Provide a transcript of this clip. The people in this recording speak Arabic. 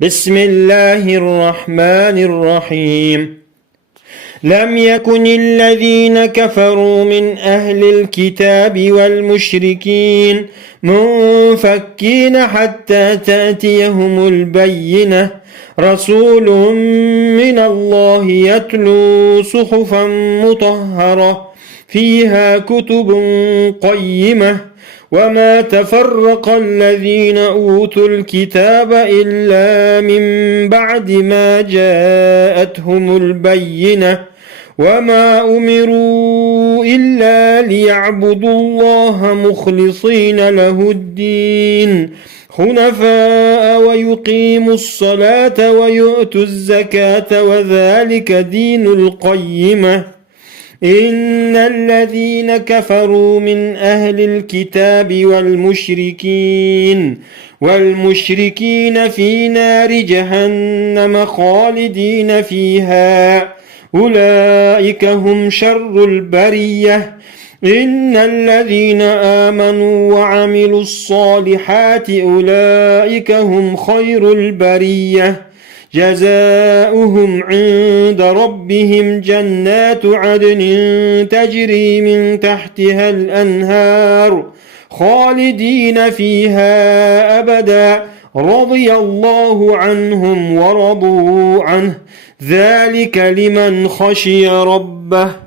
بسم الله الرحمن الرحيم. لم يكن الذين كفروا من أهل الكتاب والمشركين منفكين حتى تأتيهم البينة، رسول من الله يتلو صحفا مطهرة فيها كتب قيمة، وما تفرق الذين أوتوا الكتاب إلا من بعد ما جاءتهم البينة، وما أمروا إلا ليعبدوا الله مخلصين له الدين حنفاء ويقيموا الصلاة ويؤتوا الزكاة وذلك دين القيمة. إن الذين كفروا من أهل الكتاب والمشركين في نار جهنم خالدين فيها، أولئك هم شر البرية. إن الذين آمنوا وعملوا الصالحات أولئك هم خير البرية، جزاؤهم عند ربهم جنات عدن تجري من تحتها الأنهار خالدين فيها أبدا، رضي الله عنهم ورضوا عنه، ذلك لمن خشي ربه.